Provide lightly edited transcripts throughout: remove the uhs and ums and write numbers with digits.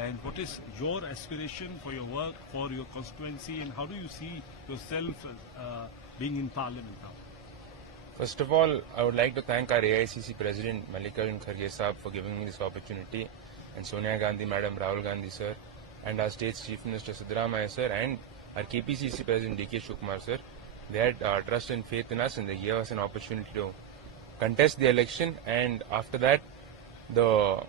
And what is your aspiration for your work, for your constituency, and how do you see yourself being in Parliament now? First of all, I would like to thank our AICC President Mallikarjun Kharge Saab for giving me this opportunity, and Sonia Gandhi Madam, Rahul Gandhi Sir, and our State's Chief Minister Siddaramaiah Sir, and our KPCC President DK Shivakumar Sir. They had trust and faith in us, and they gave us an opportunity to contest the election. And after that, the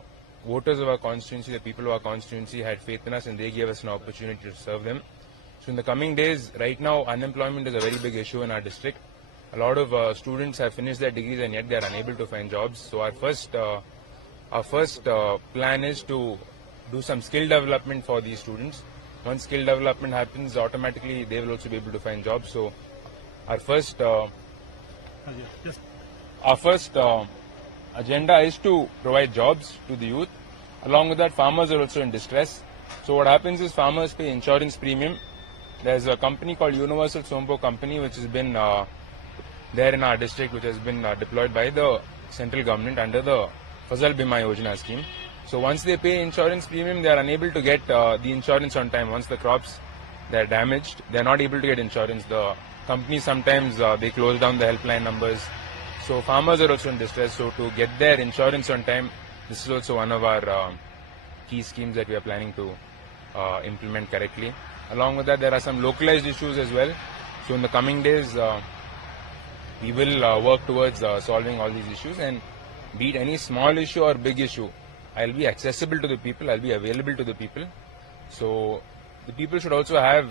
voters of our constituency, the people of our constituency had faith in us, and they gave us an opportunity to serve them. So in the coming days, right now unemployment is a very big issue in our district. A lot of students have finished their degrees and yet they are unable to find jobs. So our first plan is to do some skill development for these students. Once skill development happens, automatically they will also be able to find jobs. So our first agenda is to provide jobs to the youth. Along with that, farmers are also in distress. So what happens is farmers pay insurance premium. There's a company called Universal Sompo Company which has been there in our district, which has been deployed by the central government under the Fasal Bima Yojana scheme. So once they pay insurance premium, they are unable to get the insurance on time. Once the crops they are damaged, they are not able to get insurance. The company sometimes they close down the helpline numbers. So farmers are also in distress. So to get their insurance on time, this is also one of our key schemes that we are planning to implement correctly. Along with that, there are some localized issues as well. So in the coming days, we will work towards solving all these issues, and be it any small issue or big issue, I'll be accessible to the people, I'll be available to the people. So the people should also have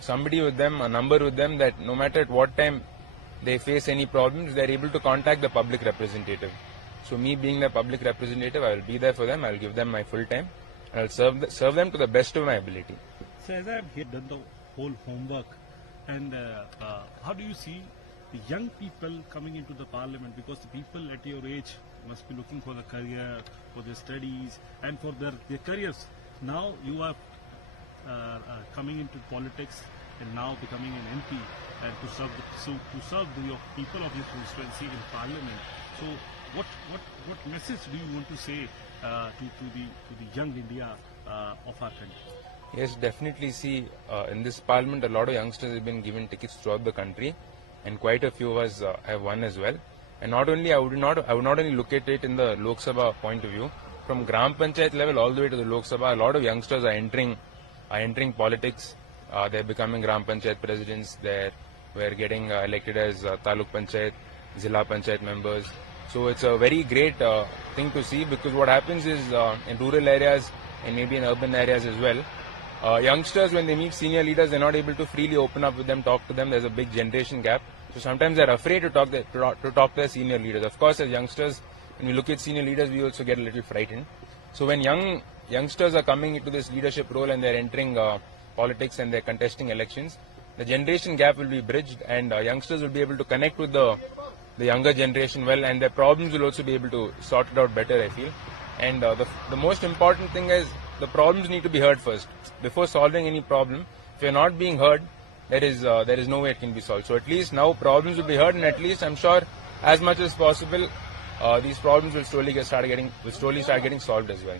somebody with them, a number with them, that no matter at what time they face any problems, they're able to contact the public representative. So me being the public representative, I will be there for them, I'll give them my full time, and I'll serve them to the best of my ability. So as I've done the whole homework, and how do you see the young people coming into the Parliament? Because the people at your age must be looking for the career, for their studies, and for their careers. Now you are coming into politics and now becoming an MP and to serve your people of your constituency in Parliament. So what message do you want to say to the young India of our country? Yes, definitely. See, in this Parliament, a lot of youngsters have been given tickets throughout the country, and quite a few of us have won as well. And not only I would not only look at it in the Lok Sabha point of view. From Gram Panchayat level all the way to the Lok Sabha, a lot of youngsters are entering politics. They're becoming Gram Panchayat presidents. We're getting elected as Taluk Panchayat, Zilla Panchayat members. So it's a very great thing to see, because what happens is in rural areas and maybe in urban areas as well, youngsters, when they meet senior leaders, they're not able to freely open up with them, talk to them. There's a big generation gap. So sometimes they're afraid to talk to their senior leaders. Of course, as youngsters, when we look at senior leaders, we also get a little frightened. So when youngsters are coming into this leadership role and they're entering politics and they're contesting elections, the generation gap will be bridged, and youngsters will be able to connect with the younger generation well, and their problems will also be able to sort it out better, I feel. And the most important thing is the problems need to be heard first. Before solving any problem, if you're not being heard, there is no way it can be solved. So at least now problems will be heard, and at least I'm sure as much as possible these problems will slowly start getting solved as well.